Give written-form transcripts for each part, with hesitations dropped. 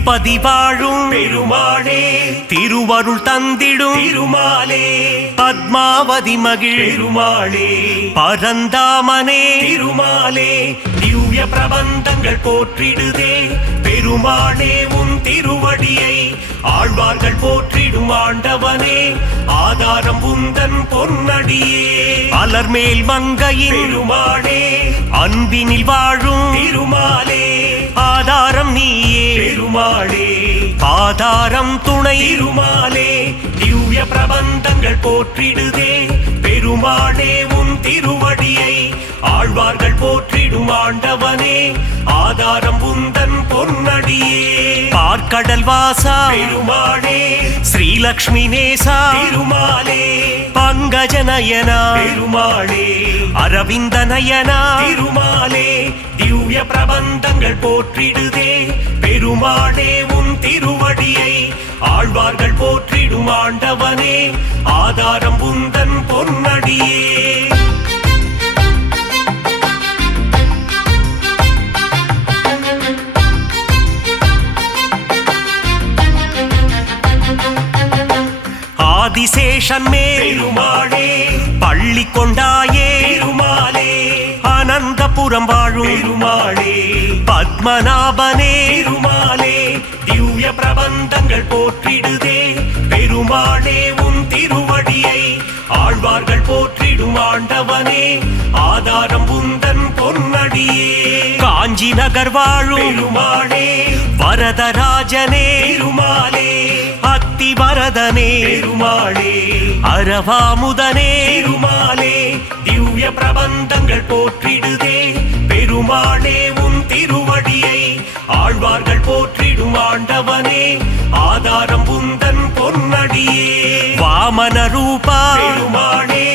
திருப்பதி வாழும் பெருமாளே, திருவருள் தந்திடும் திருமாலே, பத்மாவதி மகிழ் பெருமாளே, பரந்தாமனே திருமாலே, திவ்ய பிரபந்தங்கள் போற்றிடுதே பெருமாளே, உன் திருவடியை ஆழ்வார்கள் போற்றிடும் ஆண்டவனே, ஆதாரம் உந்தன் பொன்னடியே. அலர்மேல் மங்கையின் பெருமாளே, அன்பினில் வாழும் திருமாலே, ஆதாரம் நீயே பெருமாளே, ஆதாரம் துணை திருமாலே, திவ்ய பிரபந்தங்கள் போற்றிடுதே பெருமாளே, உன் திருவடியை ஆழ்வார்கள் போற்றிடும் ஆண்டவனே, ஆதாரம் உந்தன் பொன்னடியே. பார்க்கடல் வாசா பெருமாளே, ஸ்ரீலக்ஷ்மி நேசா திருமாலே, பங்கஜ நயனா பெருமாளே, அரவிந்த நயனா திருமாலே, திவ்ய பிரபந்தங்கள் போற்றிடுதே பெருமாளே, உன் திருவடியை ஆழ்வார்கள் போற்றிடும் ஆண்டவனே, ஆதாரம் உந்தன் பொன்னடியே. ஆதிசேஷன் மேல் பெருமாளே, பள்ளி கொண்டாயே திருமாலே, அனந்தபுரம் வாழும் பெருமாளே, பத்மநாபனே திருமாலே, திவ்ய பிரபந்தங்கள் போற்றிடுதே பெருமாளே, உன் திருவடியை ஆழ்வார்கள் போற்றிடும் ஆண்டவனே, ஆதாரம் உந்தன் பொன்னடியே. காஞ்சி நகர் வாழும் பெருமாளே, வரதராஜனே திருமாலே, அத்தி வரதனே பெருமாளே, அரவாமுதனே திருமாலே, திவ்ய பிரபந்தங்கள் போற்றிடுதே பெருமாளே, உன் திருவடியை ஆழ்வார்கள் போற்றிடும் ஆண்டவனே, ஆதாரம் உந்தன் பொன்னடியே. வாமன ரூபா பெருமாளே,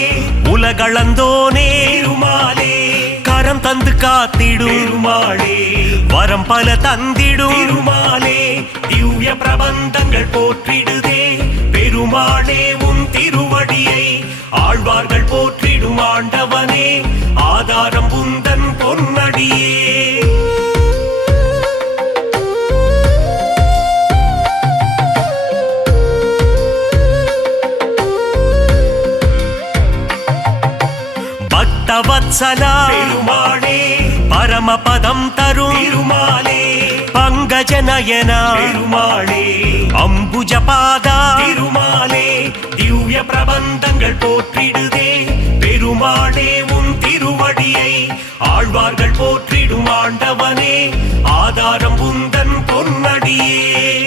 உலகளந்தோனே திருமாலே, கரம் தந்து காத்திடும் பெருமாளே, வரம் பல தந்திடும் திருமாலே, திவ்ய பிரபந்தங்கள் போற்றிடுதே பெருமாளே, உன் திருவடியை ஆழ்வார்கள் போற்றிடும் ஆண்டவனே, ஆதாரம் உந்தன் பொன்னடியே. பக்தவத்சலா பெருமாளே, பரமபதம் தரும் திருமாலே, பங்கஜ நயனா பெருமாளே, அம்புஜபாதா திருமாலே, திவ்ய பிரபந்தங்கள் போற்றிடுதே பெருமாளே, உன் திருவடியை ஆழ்வார்கள் போற்றிடும் ஆண்டவனே, ஆதாரம் உந்தன் பொன்னடியே.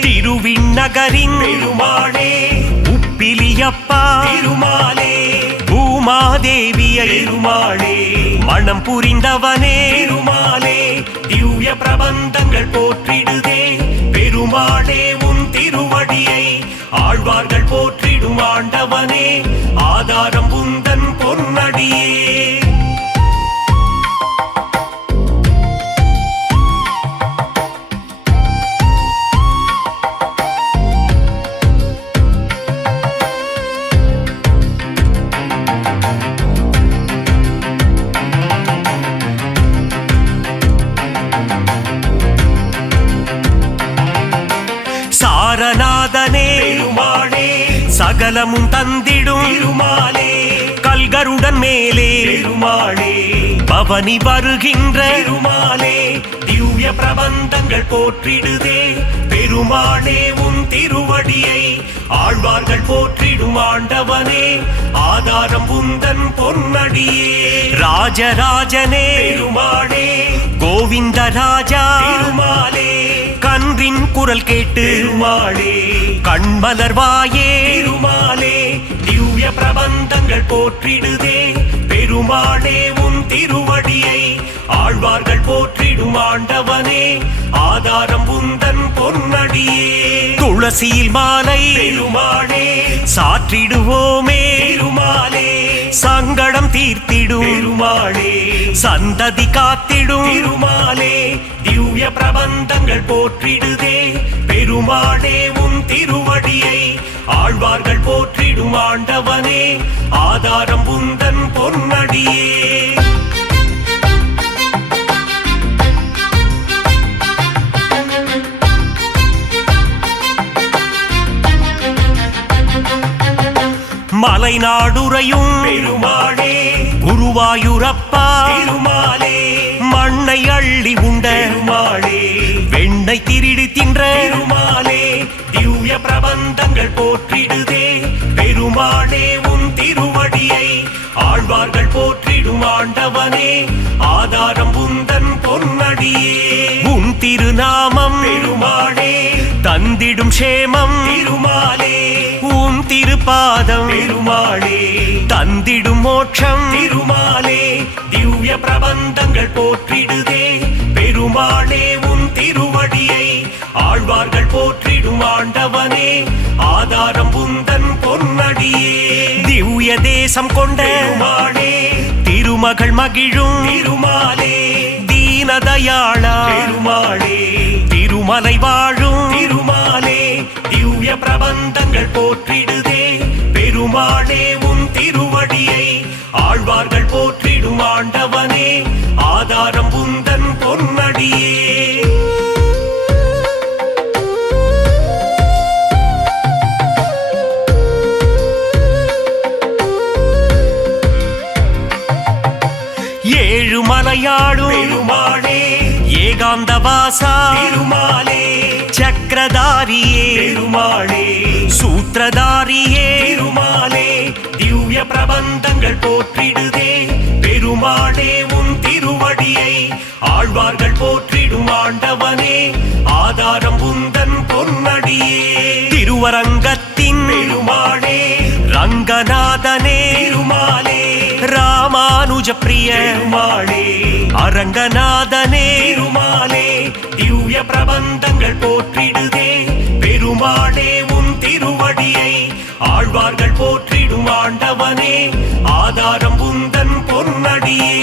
திருவிண்ணகரின் பெருமாளே, உப்பிலியப்பா திருமாலே, பூமாதேவியை பெருமாளே, மனம் புரிந்தவனே திருமாலே, திவ்ய பிரபந்தங்கள் போற்றிடுதே பெருமாளே, உன் திருவடியை ஆழ்வார்கள் போற்றிடும் ஆண்டவனே, ஆதாரம் உந்தன் பொன்னடியே. சாரநாதனே பெருமாளே, சகலமும் தந்திடும் திருமாலே, கல்கருடன் மேலே பெருமாளே, பவனி வருகின்ற பெருமாலே, திவ்ய பிரபந்தங்கள் போற்றிடுதே பெருமாளே, உன் திருவடியை ஆழ்வார்கள் போற்றிடும் ஆண்டவனே, ஆதாரம் உந்தன் பொன்னடியே. ராஜராஜனே பெருமாளே, கோவிந்த ராஜா திருமாலே, கன்றின் குரல் கேட்டு பெருமாளே, கண்மலர்வாயே திருமாலே, திவ்ய பிரபந்தங்கள் போற்றிடுதே பெருமாளே, உன் திருவடியை ஆழ்வார்கள் போற்றிடும் ஆண்டவனே, ஆதாரம் உந்தன் பொன்னடியே. துளசியில் மாலை பெருமாளே, சாற்றிடுவோமே திருமாலே, சங்கடம் தீர்த்திடும் பெருமாளே, சந்ததி காத்திடும் திருமாலே, திவ்ய பிரபந்தங்கள் போற்றிடுதே பெருமாளே, உன் திருவடியை ஆழ்வார்கள் போற்றிடும் ஆண்டவனே, ஆதாரம் உந்தன் பொன்னடியே. உறையும் பெருமாளே குருவாயூரப்பா திருமாலே மண்ணை அள்ளி உண்ட பெருமாளே வெண்ணை திருடி தின்ற பெருமாளே திவ்ய பிரபந்தங்கள் போற்றிடுதே பெருமாளே உன் திருவடியை ஆழ்வார்கள் போற்றிடும் ஆண்டவனே ஆதாரம் உந்தன் பொன்னடியே உன் திருநாமம் பெருமாளே தந்திடும் சேமம் திருமாலே உன் திருப்பாதம் பெருமாளே தந்திடும் மோட்சம் திருமாலே திவ்ய பிரபந்தங்கள் போற்றிடுதே பெருமாளே உன் திருவடியை ஆழ்வார்கள் போற்றிடும் ஆண்டவனே ஆதாரம் உந்தன் பொன்னடியே திவ்ய தேசம் கொண்ட பெருமாளே திருமகள் மகிழும் திருமாலே தீனதயாளா பெருமாளே திருமலை வாழும் திருமாலே திவ்ய பிரபந்தங்கள் போற்றிடுதே பெருமாளே உன் திருவடியை ஆழ்வார்கள் போற்றிடும் ஆண்டவனே ஆதாரம் உந்தன் பொன்னடியே ஏழுமலையாடும் பெருமாளே ஏகாந்த வாசா திருமாலே சக்கரதாரியே பெருமாளே சூத்திரதாரியே திருமாலே திவ்ய பிரபந்தங்கள் போற்றிடுதே பெருமாளே உன் திருவடியை ஆழ்வார்கள் போற்றிடும் ஆண்டவனே ஆதாரம் உந்தன் பொன்னடியே திருவரங்கத்தின் பெருமாளே ரங்கநாதனே திருமாலே ராமானுஜ பிரிய பெருமாளே அரங்கநாதனே திருமாலே திவ்ய பிரபந்தங்கள் போற்றிடுதே பெருமாளே உன் திருவடியை ஆழ்வார்கள் போற்றிடும் ஆண்டவனே ஆதாரம் உந்தன் பொன்னடியே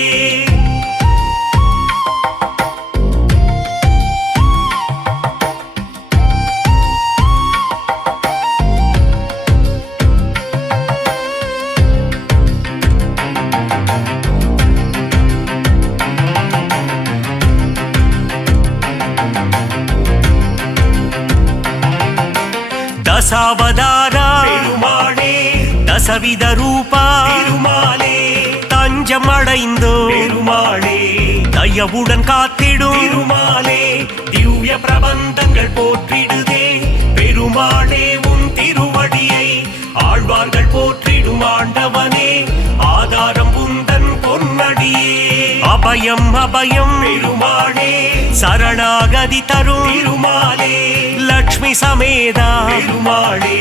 தசாவதாரா பெருமாளே தசவித ரூபா திருமாலே தஞ்சம் அடைந்தோ பெருமாளே தயவுடன் காத்திடும் திருமாலே திவ்ய பிரபந்தங்கள் போற்றிடுதே பெருமாளே உன் திருவடியை ஆழ்வார்கள் போற்றிடும் ஆண்டவனே ஆதாரம் உந்தன் பொன்னடியே அபயம் அபயம் பெருமாளே சரணாகதி தரும் திருமாலே லக்ஷ்மி சமேதா பெருமாளே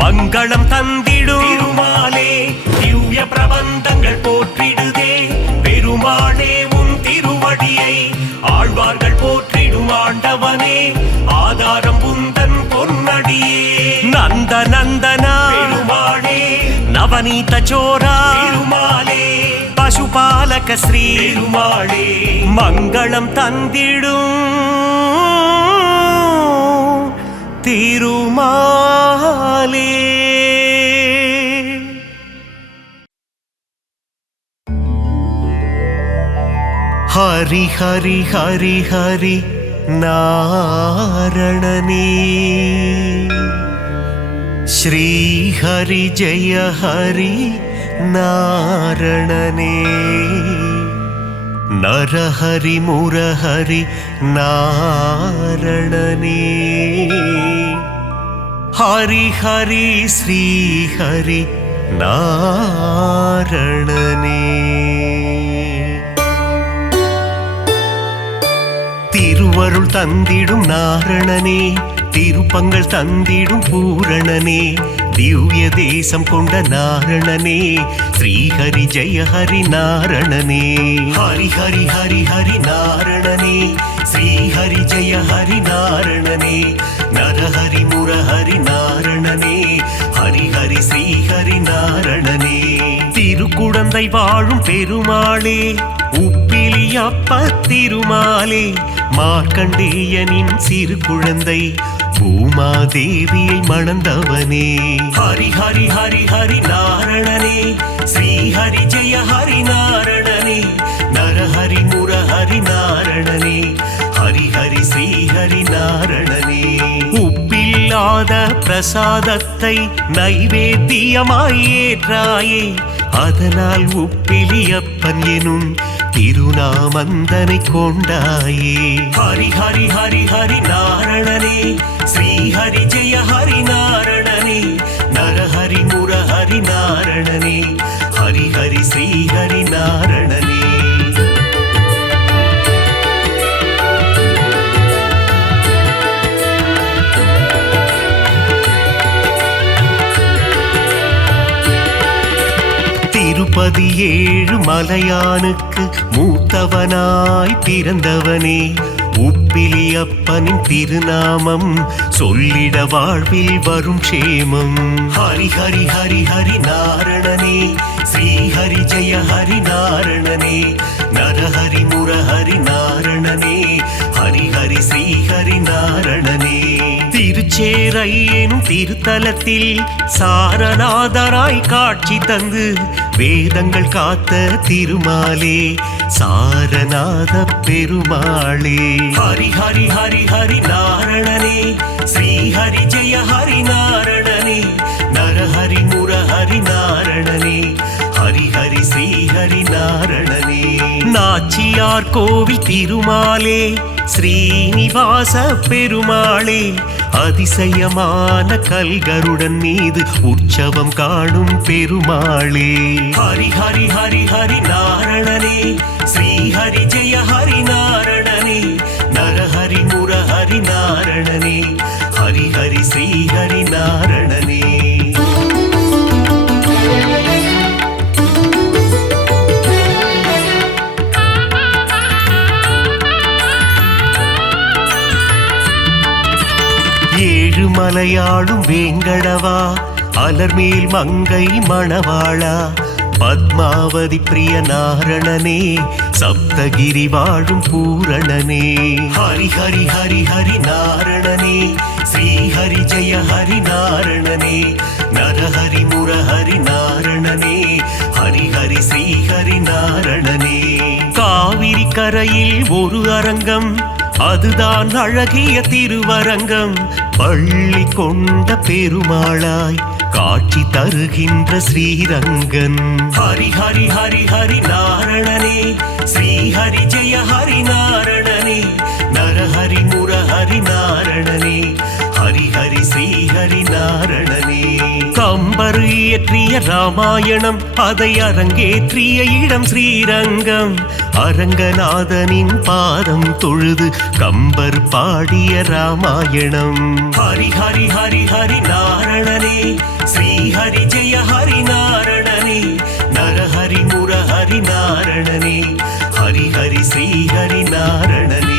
மங்களம் தந்திடும் திருமாலே திவ்ய பிரபந்தங்கள் போற்றிடுதே பெருமாளே உன் திருவடியை ஆழ்வார்கள் போற்றிடும் ஆண்டவனே ஆதாரம் உந்தன் பொன்னடியே நந்த நந்தனா பெருமாளே நவநீத சோரா திருமாலே பசுபாலக ஸ்ரீ பெருமாளே மங்களம் தந்திடும் திருமாலே ஹரி ஹரி ஹரி ஹரி நாரணனே ஸ்ரீ ஹரி ஜெய ஹரி நாரணனே நரஹரி முரஹரி நாரணனே ஹரி ஹரி ஸ்ரீ ஹரி நாரணனே திருவருள் தந்திடும் நாரணனே திருப்பங்கள் தந்திடும் பூரணனே திவ்ய தேசம் கொண்ட நாரணனே ஸ்ரீஹரி ஜெய ஹரி நாரணனே ஹரி ஹரி ஹரி ஹரி நாரணனே ஸ்ரீஹரி ஜெய ஹரி நாரணனே நரஹரி முரஹரி நாரணனே ஹரி ஹரி ஸ்ரீஹரி நாரணனே திருக்குடந்தை வாழும் பெருமாளே உப்பிலியப்ப திருமாலே மார்க்கண்டேயனின் சிறு குழந்தை பூமாதேவியை மணந்தவனே ஹரி ஹரி ஹரி ஹரி நாரணனே ஸ்ரீஹரி ஜெய ஹரி நாரணனே நரஹரி முரஹரி நாரணனே ஹரி ஹரி ஸ்ரீஹரி நாரணனே உப்பில்ல உப்பில்லாத பிரசாதத்தை நைவேத்தியமாய் ஏற்றாயே. அதனால் உப்பிலியப்பன் எனும் திருநாமந்தனை கொண்டாயே. ஹரி ஹரி ஹரி ஹரி நாரணனே, ஸ்ரீ ஹரி ஜெய ஹரி நாரணனே, நரஹரி முரஹரி நாரணனே, ஹரி ஹரி ஸ்ரீ ஹரி நாரணனே. திருப்பதி ஏழு மலையானுக்கு மூத்தவனாய் பிறந்தவனே, உப்பிலியப்பனின் திருநாமம் சொல்லிட வாழ்வில் வரும் க்ஷேமம். ஹரி ஹரி ஹரி ஹரி நாரணனே, ஸ்ரீ ஹரி ஜெய ஹரி நாரணனே, நரஹரி முரஹரி நாரணனே, ஹரி ஹரி ஸ்ரீ ஹரி நாரணனே. திருச்சேரை எனும் திருத்தலத்தில் சாரநாதராய் காட்சி தந்து வேதங்கள் காத்த திருமாலே, சாரநாத பெருமாளே. ஹரி ஹரி ஹரி ஹரி நாரணனே, ஸ்ரீ ஹரி ஜெய ஹரி நாரணனே, நரஹரி முரஹரி நாரணனே, ஹரி ஹரி ஸ்ரீ ஹரி நாரணனே. நாச்சியார் கோவில் திருமாலே, ஸ்ரீனிவாச பெருமாளே, அதிசயமான கல்கருடன் மீது உற்சவம் காணும் பெருமாளே. ஹரி ஹரி ஹரி ஹரி நாரணனே, ஸ்ரீ ஹரி ஜெய ஹரி நாரணனே, நரஹரி முரஹரி நாரணனே, ஹரி ஹரி ஸ்ரீ ஹரி நாரணனே. ஏழு மலையாளும் வேங்கடவா, அலர்மேல் மங்கை மணவாளா, பத்மாவதி பிரிய நாரணனே, சப்தகிரி வாழும் பூரணனே. ஹரி ஹரி ஹரி ஹரி நாரணனே, ஸ்ரீ ஹரி ஜெய ஹரி நாரணனே, நரஹரி முரஹரி நாரணனே, ஹரி ஹரி ஸ்ரீ ஹரி நாரணனே. காவிரி கரையில் ஒரு அரங்கம், அதுதான் அழகிய திருவரங்கம். பள்ளி கொண்ட பெருமாளாய் காட்சி தருகின்ற ஸ்ரீரங்கன். ஹரி ஹரி ஹரி ஹரி நாரணனே, ஸ்ரீ ஹரி ஜெய ஹரி நாரணனே, நரஹரி முரஹரி நாரணனே, ஹரி ஹரி ஸ்ரீ ஹரி நாரணனே. கம்பர் இயற்றிய ராமாயணம், அதை அரங்கேற்றிய இடம் ஸ்ரீரங்கம். அரங்கநாதனின் பாதம் தொழுது கம்பர் பாடிய ராமாயணம். ஹரி ஹரி ஹரி ஹரி நாரணனே, ஸ்ரீ ஹரி ஜெய ஹரி நாரணனே, நரஹரி முரஹரி நாரணனே, ஹரி ஹரி ஸ்ரீ ஹரி நாரணனே.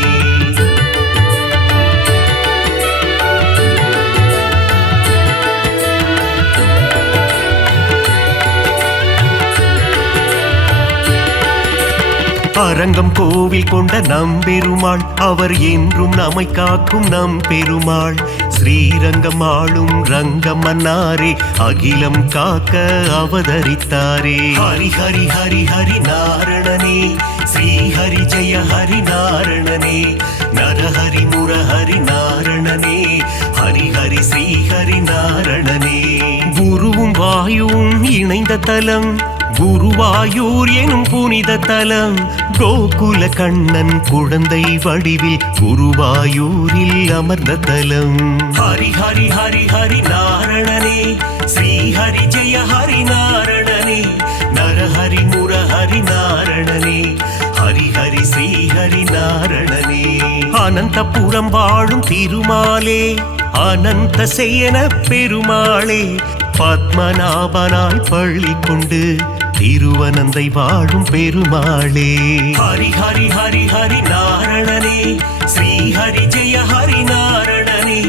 அரங்கம் கோவில் கொண்ட நம்பெருமாள், அவர் என்றும் நம்மை காக்கும் நம்பெருமாள். ஸ்ரீரங்கம் ஆளும் ரங்கம் மன்னாரே, அகிலம் காக்க அவதரித்தாரே. ஹரி ஹரி ஹரி ஹரி நாரணனே, ஸ்ரீ ஹரி ஜெய ஹரி நாரணனே, நரஹரி முரஹரி நாரணனே, ஹரி ஹரி ஸ்ரீ ஹரி நாரணனே. குருவும் வாயுவும் இணைந்த தலம் குருவாயூர் எனும் புனித தலம். கோகுல கண்ணன் குழந்தை வடிவில் குருவாயூரில் அமர்ந்த தலம். ஹரி ஹரி ஹரி ஹரி நாரணனே, ஸ்ரீ ஹரி ஜெய ஹரி நாரணனே, நரஹரி முரஹரி நாரணனே, ஹரி ஹரி ஸ்ரீ ஹரி நாரணனே. அனந்தபுரம் வாழும் திருமாலே, அனந்த சேன பெருமாளே, பத்மநாபனாய் பள்ளி கொண்டு திருவனந்தை வாழும் பெருமாளே. ஹரி ஹரி ஹரி ஹரி நாரணனே, ஸ்ரீ ஹரி ஜெய ஹரி நாரணனே,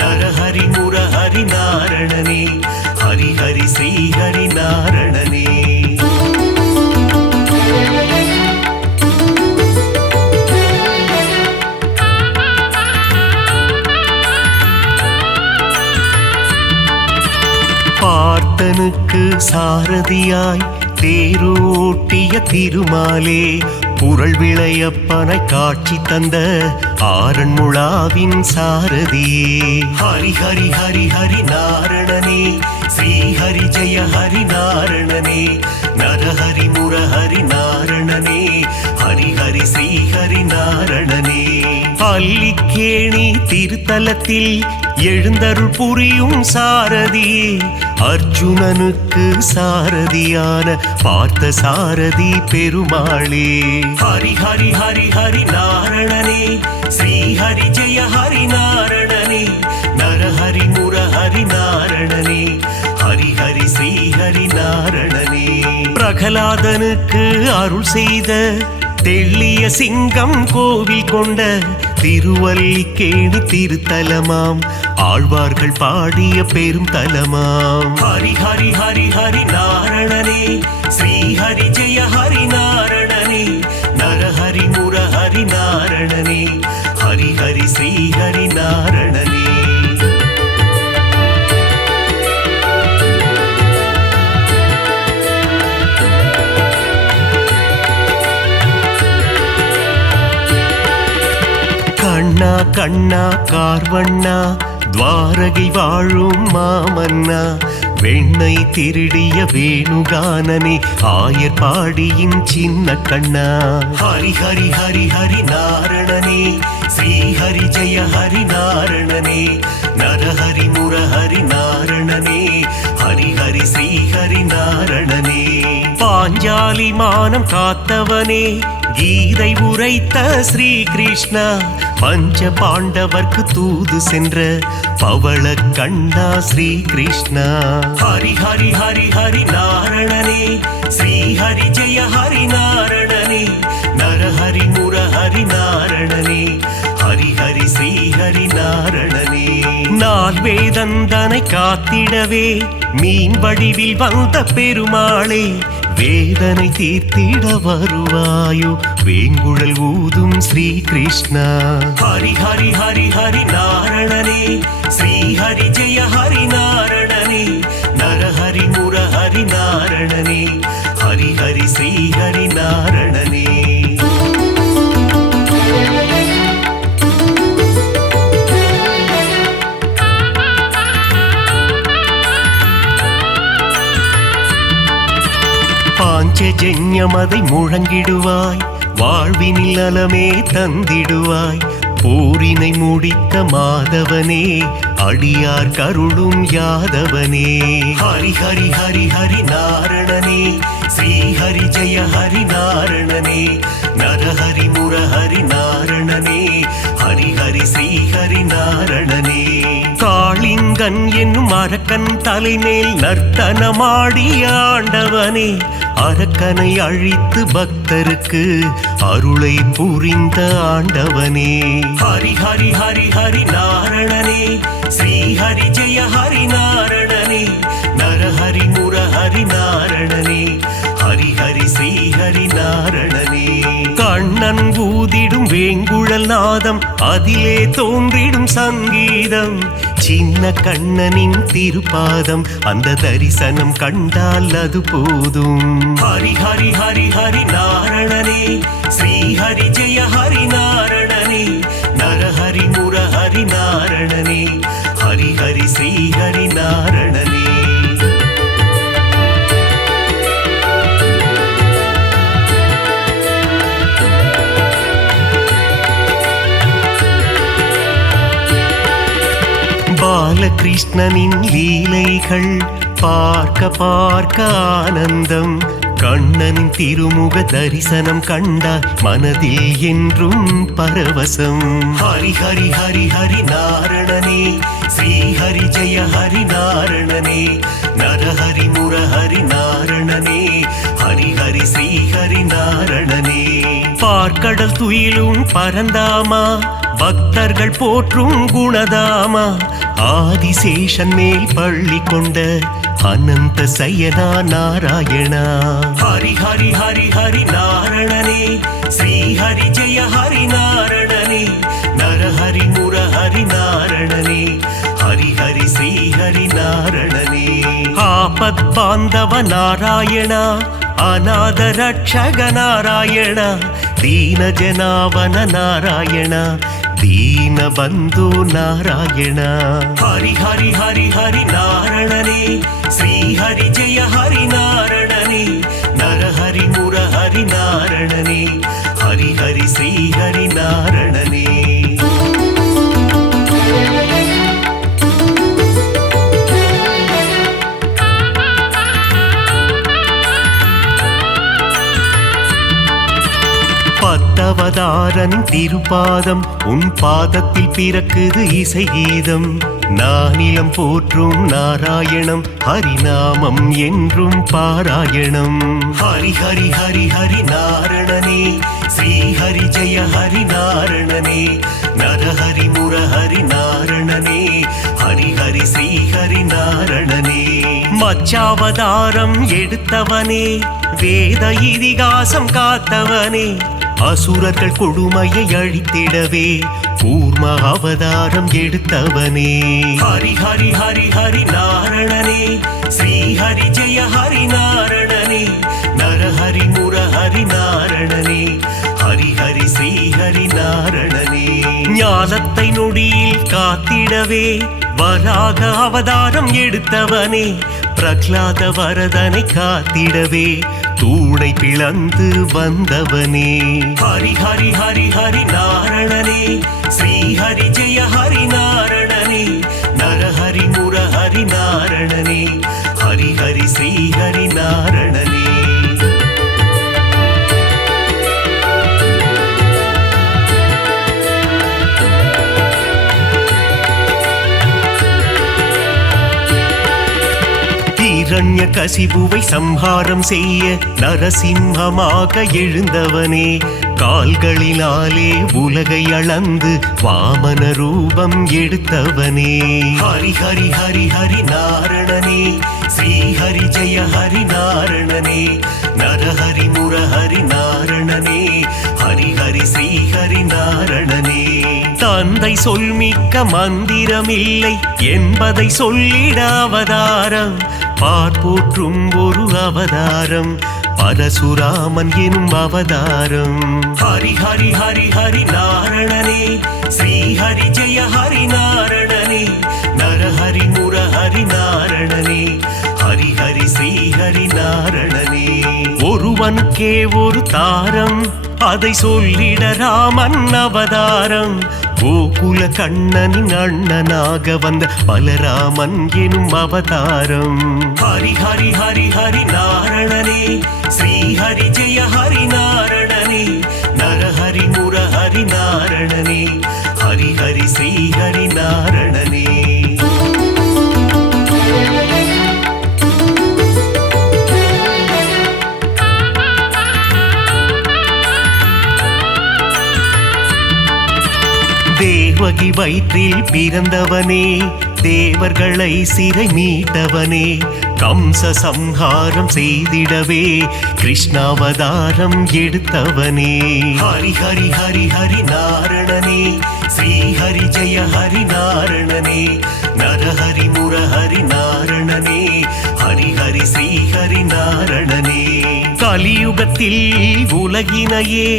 நரஹரி முரஹரி நாரணனே, ஹரி ஹரி ஸ்ரீ ஹரி நாரணனே. பார்த்தனுக்கு சாரதியாய் தேரோட்டிய திருமாலே, புரள் விளையப்பனை காட்சி தந்த ஆரண்முழாவின் சாரதியே. ஹரி ஹரி ஹரி ஹரி நாரணனே, ஸ்ரீ ஹரி ஜெய ஹரி நாரணனே, நரஹரி முரஹரி நாரணனே, ஹரி ஹரி ஸ்ரீ ஹரி நாரணனே. பள்ளிக்கேணி திருத்தலத்தில் எழுந்தருள் புரியும் சாரதியே, அர்ஜுனனுக்கு சாரதியான பார்த்த சாரதி பெருமாளே. ஹரி ஹரி ஹரி ஹரி நாரணனே, ஸ்ரீ ஹரி ஜெய ஹரி நாரணனே, நரஹரி முரஹரி நாரணனே, ஹரி ஹரி ஸ்ரீ ஹரி நாரணனே. பிரகலாதனுக்கு அருள் செய்த தெள்ளிய சிங்கம் கோவில் கொண்ட திருவல்லிக்கேணி திருத்தலமாம், ஆழ்வார்கள் பாடிய பெரும் தலமாம். ஹரி ஹரி ஹரி ஹரி நாரணனே, ஸ்ரீ ஹரி ஜெய ஹரி நாரணனே, நரஹரி முரஹரி நாரணனே, ஹரி ஹரி ஸ்ரீ ஹரி நாரணனே. கண்ணா கண்ணா கார்வண்ணா துவாரகை வாழும் மாமன்னா, வெண்ணை திருடிய வேணுகானனே ஆயர் பாடியின் சின்ன கண்ணா. ஹரி ஹரி ஹரி ஹரி நாரணனே, ஸ்ரீ ஹரி ஜெய ஹரி நாரணனே, நரஹரி முரஹரி நாரணனே, ஹரி ஹரி ஸ்ரீ ஹரி நாரணனே. பாஞ்சாலி மானம் காத்தவனே, கீதை உரைத்த ஸ்ரீ கிருஷ்ணா, பஞ்ச பாண்டவர்க்கு தூது சென்ற பவள கண்டா ஸ்ரீ கிருஷ்ணா. ஹரி ஹரி ஹரி ஹரி நாரணனே, ஸ்ரீ ஹரி ஜெய ஹரி நாரணனே, நரஹரி முரஹரி நாரணனே, ஹரி ஹரி ஸ்ரீ ஹரி நாரணனே. நால் வேதந்தனை காத்திடவே மீன் வடிவில் வந்த பெருமாளே, வேதனை தீர்த்திட வருவாயோ வேங்குழல் ஊதும் ஸ்ரீ கிருஷ்ணா. ஹரி ஹரி ஹரி ஹரி நாரணனே, ஸ்ரீ ஹரி ஜெய ஹரி நாரணனே, நரஹரி முரஹரி நாரணனே, ஹரி ஹரி ஸ்ரீ ஹரி நாரணனே. பாஞ்சஜன்யமதை முழங்கிடுவாய், வாழ்வினில் நலமே தந்திடுவாய், போரினை முடித்த மாதவனே அடியார் கருளும் யாதவனே. ஹரி ஹரி ஹரி ஹரி நாரணனே, ஸ்ரீ ஹரி ஜெய ஹரி நாரணனே, நரஹரி முரஹரி நாரணனே, ஹரி ஹரி ஸ்ரீ ஹரி நாரணனே. காளிங்கன் என்னும் அரக்கன் தலைமேல் நர்த்தனமாடிய ஆண்டவனே, அரக்கனை அழித்து பக்தருக்கு அருளை புரிந்த ஆண்டவனே. ஹரி ஹரி ஹரி ஹரி நாரணனே, ஸ்ரீ ஹரி ஜெய ஹரி நாரணனே, நரஹரி முரஹரி நாரணனே, ஹரி ஹரி ஸ்ரீ ஹரி நாரணனே. கண்ணன் ஊதிடும் வேங்குழல் நாதம், அதிலே தோன்றிடும் சங்கீதம், சின்ன கண்ணனின் திருப்பாதம், அந்த தரிசனம் கண்டால் அது போதும். ஹரி ஹரி ஹரி ஹரி நாரணனே, ஸ்ரீ ஹரி ஜெய ஹரி நாரணனே, நரஹரி முரஹரி நாரணனே, ஹரி ஹரி ஸ்ரீ ஹரி நாரணனே. பாலகிருஷ்ணனின் லீலைகள் பார்க்க பார்க்க ஆனந்தம், கண்ணனின் திருமுக தரிசனம் கண்டால் மனதில் என்றும் பரவசம். ஹரி ஹரி ஹரி ஹரி நாரணனே, ஸ்ரீ ஹரி ஜெய ஹரி நாரணனே, நரஹரி முரஹரி நாரணனே, ஹரி ஹரி ஸ்ரீ ஹரி நாரணனே. பார்க்கடல் துயிலும் பரந்தாமா, பக்தர்கள் போற்றும் குணதாமா, ஆதிசேஷன் மேல் பள்ளி கொண்ட அனந்த சயனா நாராயணா. ஹரி ஹரி ஹரி ஹரி நாரணனே, ஸ்ரீ ஹரி ஜெய ஹரி நாரணனே, நரஹரி முரஹரி நாரணனே, ஹரி ஹரி ஸ்ரீ ஹரி நாரணனே. ஆபத் பாந்தவ நாராயணா, அநாத ரட்சக நாராயணா, ದೀನ ಜನಾವನ ನಾರಾಯಣ ದೀನ ಬಂಧು ನಾರಾಯಣ. ಹರಿ ಹರಿ ಹರಿ ಹರಿ ನಾರಣನೇ ಶ್ರೀ ಹರಿ ಜಯ ಹರಿ ನಾರಣನೇ ನರ ಹರಿ ಮುರ ಹರಿ ನಾರಣನೇ ಹರಿ ಹರಿ ಶ್ರೀ ಹರಿ ನಾರಣನೇ. பத்தவதாரன் திருப்பாதம் உன் பாதத்தில் பிறக்குது இசை கீதம். நானிலம் போற்றும் நாராயணம் ஹரிநாமம் என்றும் பாராயணம். ஹரி ஹரி ஹரி ஹரி நாரணனே ஸ்ரீ ஹரி ஜெய ஹரி நாரணனே நர ஹரி முர ஹரி நாரணனே ஹரி ஹரி ஸ்ரீ ஹரி நாரணனே. மச்சாவதாரம் எடுத்தவனே வேத இதிகாசம் காத்தவனே அசுரர்கள் கொடுமையை அழித்திடவே கூர்ம அவதாரம் எடுத்தவனே. ஹரி ஹரி ஹரி ஹரி நாரணனே ஸ்ரீ ஹரி ஜெய ஹரி நாரணனே நர ஹரி முர ஹரி நாரணனே ஹரி ஹரி ஸ்ரீ ஹரி நாரணனே. ஞானத்தை நொடியில் காத்திடவே வராக அவதாரம் எடுத்தவனே பிரகலாத வரதனை காத்திடவே தூணை பிளந்து வந்தவனே. ஹரி ஹரி ஹரி ஹரி நாரணனே ஸ்ரீ ஹரி ஜெய ஹரி நாரணனே நர ஹரி முர ஹரி நாரணனே ஹரி ஹரி ஸ்ரீ ஹரி நாரணனே. இரண்ய கசிபுவை சம்ஹாரம் செய்ய நரசிம்மமாக எழுந்தவனே கால்களினாலே உலகை அளந்து வாமன ரூபம் எடுத்தவனே. ஹரி ஹரி ஹரி ஹரி நாரணனே ஸ்ரீ ஹரி ஜெய ஹரி நாரணனே நர ஹரி முர ஹரி நாரணனே ஹரி ஹரி ஸ்ரீ ஹரி நாரணனே. தந்தை சொல்மிக்க மந்திரமில்லை என்பதை சொல்லிட அவதாரம் பார்ப்போற்றும் ஒரு அவதாரம் பரசுராமன் எனும் அவதாரம். ஹரி ஹரி ஹரி ஹரி நாரணனே ஸ்ரீ ஹரி ஜெய ஹரி நாரணனே நர ஹரி முர ஹரி நாரணனே ஹரி ஹரி ஸ்ரீ ஹரி நாரணனே. ஒருவனுக்கே ஒரு தாரம் அதை சொல்லிட ராமன் அவதாரம் கோகுல கண்ணனின் அண்ணனாக வந்த பலராமன் எனும் அவதாரம். ஹரி ஹரி ஹரி ஹரி நாரணனே ஸ்ரீ ஹரி ஜெய ஹரி நாரணனே நர ஹரி முர ஹரி நாரணனே ஹரி ஹரி ஸ்ரீ ஹரி நாரணனே. தேவகி வயிற்றில் பிறந்தவனே தேவர்களை சிறை மீட்டவனே கம்ச சம்ஹாரம் செய்திடவே கிருஷ்ணாவதாரம் எடுத்தவனே. ஹரி ஹரி ஹரி ஹரி நாரணனே ஸ்ரீ ஹரி ஜெய ஹரி நாரணனே நர ஹரி முர ஹரி நாரணனே ஹரி ஹரி ஸ்ரீ ஹரி நாரணனே. கலியுகத்தில் உலகினையே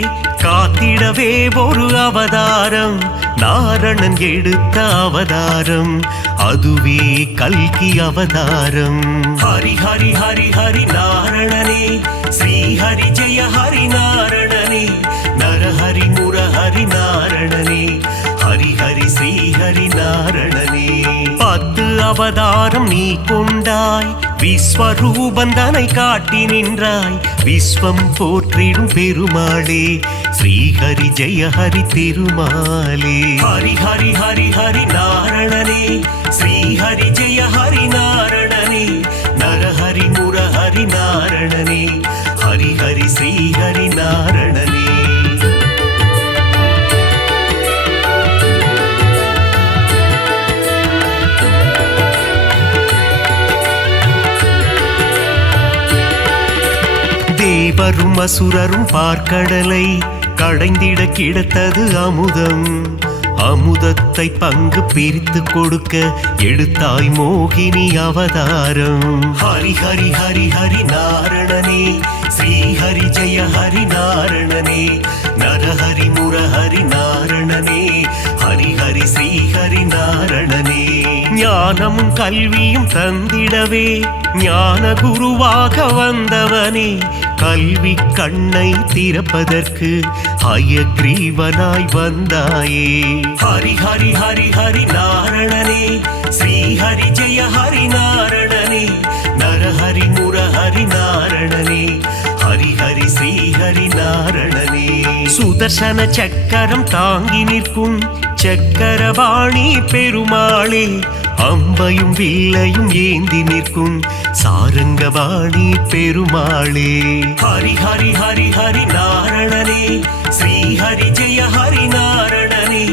காத்திடவே ஒரு அவதாரம் நாரணன் எடுத்த அவதாரம் அதுவே கல்கி அவதாரம். ஹரி ஹரி ஹரி ஹரி நாரணனே ஸ்ரீ ஹரி ஜெய ஹரி நாரணனே நர ஹரி முர ஹரி நாரணனே ஹரி ஹரி ஸ்ரீ ஹரி நாரணனே. 10 அவதாரம் நீ கொண்டாய் விஸ்வரூபன் தனை காட்டி நின்றாய் விஸ்வம் போற்றிடும் பெருமாளே ஸ்ரீஹரி ஜெய ஹரி திருமாலே. ஹரி ஹரி ஹரி ஹரி நாரணனே ஸ்ரீ ஹரி ஜெய ஹரி நாரணனே நர ஹரி முர ஹரி நாரணனே ஹரி ஹரி ஸ்ரீ ஹரி நாரணனே. தேவரும் அசுரரும் பார்க்கடலை கடைந்திட கிடைத்தது அமுதம் அமுதத்தை பங்கு பிரித்து கொடுக்க எடுத்தாய் மோகினி அவதாரம். ஹரி ஹரி ஹரி ஹரி நாரணனே ஸ்ரீ ஹரி ஜெய ஹரி நாரணனே ஞானமும் கல்வியும் தந்திடவே ஞான குருவாக வந்தவனே, கல்வி கண்ணை திறப்பதற்கு ஹயக்ரீவனாய் வந்தாயே. ஹரி ஹரி ஹரி ஹரி நாரணனே, ஸ்ரீ ஹரி ஜெய ஹரி நாரணனே, நரஹரி முரஹரி நாரணனே, ஹரி ஹரி ஸ்ரீ ஹரி நாரணனே. சுதர்சன சக்கரம் தாங்கி நிற்கும் சக்கரவாணி பெருமாளே, அம்பையும் வில்லையும் ஏந்தி நிற்கும் சாரங்கவாணி பெருமாளே. ஹரி ஹரி ஹரி ஹரி நாரணனே, ஸ்ரீ ஹரி ஜெய ஹரி நாரணனே,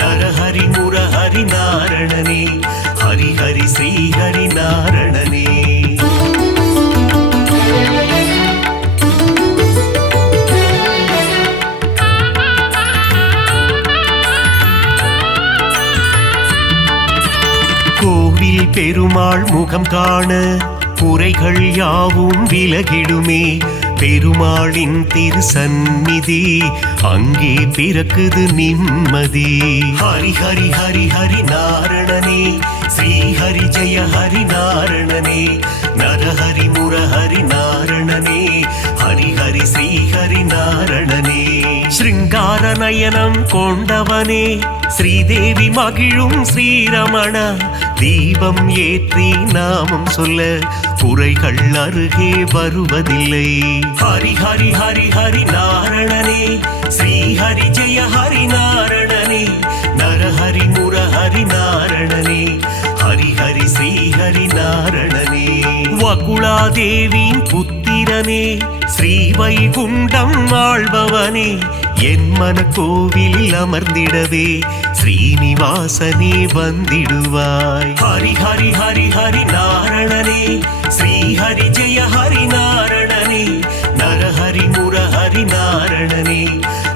நரஹரி முரஹரி நாரணனே, ஹரி ஹரி ஸ்ரீ ஹரி நாரணனே. கோவில் பெருமாள் முகம் காண குறைகள் யாவும் விலகிடுமே, பெருமாளின் திருசந்நிதி அங்கே பிறக்குது நிம்மதி. ஹரி ஹரி ஹரி ஹரி நாரணனே, ஸ்ரீ ஹரி ஜெய ஹரி நாரணனே, நரஹரி முரஹரி நாரணனே, ஹரி ஹரி ஸ்ரீ ஹரி நாரணனே. ஸ்ருங்கார நயனம் கொண்டவனே, ஸ்ரீதேவி மகிழும் ஸ்ரீரமண, தீபம் ஏற்றி நாமம் சொல்ல குறைகள் அருகே வருவதில்லை. ஹரி ஹரி ஹரி ஹரி நாரணனே, ஸ்ரீ ஹரி ஜெய ஹரி நாரணனே, நரஹரி முரஹரி நாரணனே, ஹரி ஹரி ஸ்ரீ ஹரி நாரணனே. வகுளாதேவியின் புத்திரனே, ஸ்ரீ வைகுண்டம் ஆள்பவனே, என் மன கோவிலில் அமர்ந்திடவே ஸ்ரீனிவாசனே வந்திடுவாய். ஹரி ஹரி ஹரி ஹரி நாரணனே, ஸ்ரீ ஹரி ஜெய ஹரி நாரணனே, நரஹரி முரஹரி நாரணனே,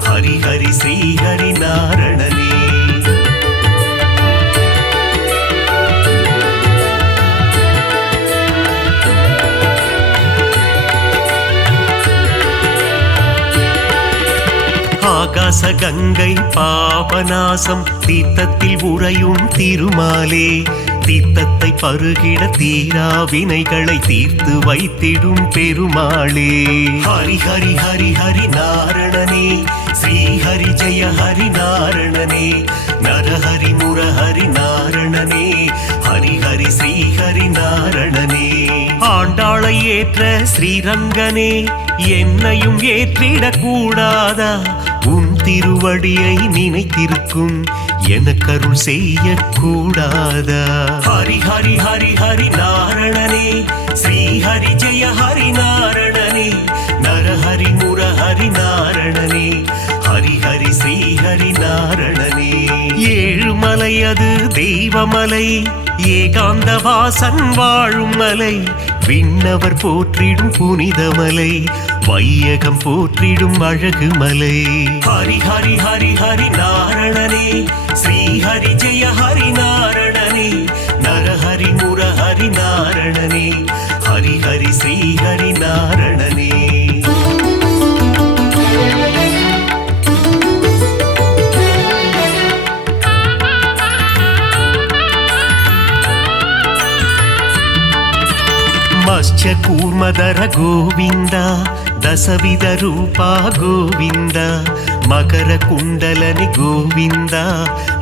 ஹரி ஹரி ஸ்ரீ ஹரி நாரணனே. ஆகாச கங்கை பாபநாசம் தீர்த்தத்தில் உறையும் திருமாலே, தீர்த்தத்தை பருகிட தீரா வினைகளை தீர்த்து வைத்திடும் பெருமாளே. ஹரி ஹரி ஹரி ஹரி நாரணனே, ஸ்ரீ ஹரி ஜெய ஹரி நாரணனே, நரஹரி முரஹரி நாரணனே, ஹரி ஹரி ஸ்ரீ ஹரி நாரணனே. ஆண்டாளை ஏற்ற ஸ்ரீரங்கனே, என்னையும் ஏற்றிடக் கூடாதா, உன் திருவடியை நினைத்திருக்கும் எனக்கருள் செய்ய கூடாதா. ஹரி ஹரி ஹரி ஹரி நாரணனே, ஸ்ரீ ஹரி ஜெய ஹரி நாரணனே, நரஹரி முரஹரி நாரணனே, ஹரி ஹரி ஸ்ரீ ஹரி நாரணனே. ஏழுமலை அது தெய்வமலை, ஏகாந்த வாசன் வாழும் மலை, விண்ணவர் போற்றிடும் புனிதமலை, வையகம் போற்றிடும் அழகு மலை. ஹரி ஹரி ஹரி ஹரி நாரணனே, ஸ்ரீ ஹரி ஜெய ஹரி நாரணனே, நரஹரி முரஹரி நாரணனே, ஹரி ஹரி ஸ்ரீ ஹரி நாரணனே. ಮತ್ಸ್ಯ ಕೂರ್ಮದರ ಗೋವಿಂದ, ದಸವಿಧ ರೂಪ ಗೋವಿಂದ, ಮಕರ ಕುಂಡಲನಿ ಗೋವಿಂದ,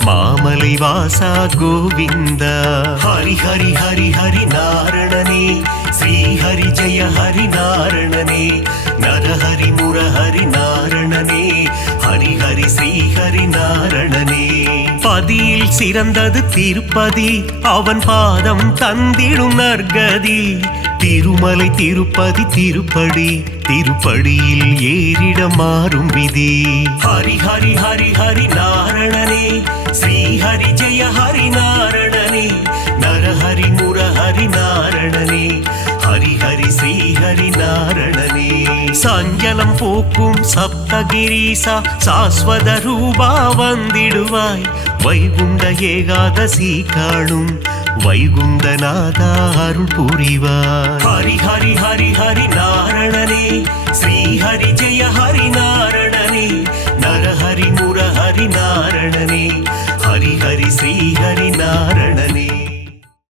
ಮಾಮಲೈ ವಾಸ ಗೋವಿಂದ. ஹரி ஹரி ஹரி ஹரி நாரணனே, ஸ்ரீ ஹரி ஜெய ஹரி நாரணனே, நரஹரி முரஹரி நாரணனே, ஹரி ஹரி ஸ்ரீ ஹரி நாரணனே. பதியில் சிறந்தது திருப்பதி, அவன் பாதம் தந்திடும் நற்கதி, திருமலை திருப்பதி திருப்படி, திருப்படியில் ஏறிட மாறும் விதி. ஹரி ஹரி ஹரி ஹரி நாரணனே, ஸ்ரீ ஹரி ஜெய ஹரி நாரணனே, நரஹரி முரஹரி நாரணனே, ஹரி ஹரி ஸ்ரீ ஹரி நாரணனே. சஞ்சலம் போக்கும் சப்தகிரீசா, சாஸ்வத ரூபா வந்திடுவாய், வைகுண்ட ஏகாதசி காணும் வைகுந்தநாதா அருள் புரிவாய். ஹரி ஹரி ஹரி ஹரி நாரணனே, ஸ்ரீ ஹரி ஜெய ஹரி நாரணனே, நரஹரி முரஹரி நாரணனே, ஹரி ஹரி ஸ்ரீ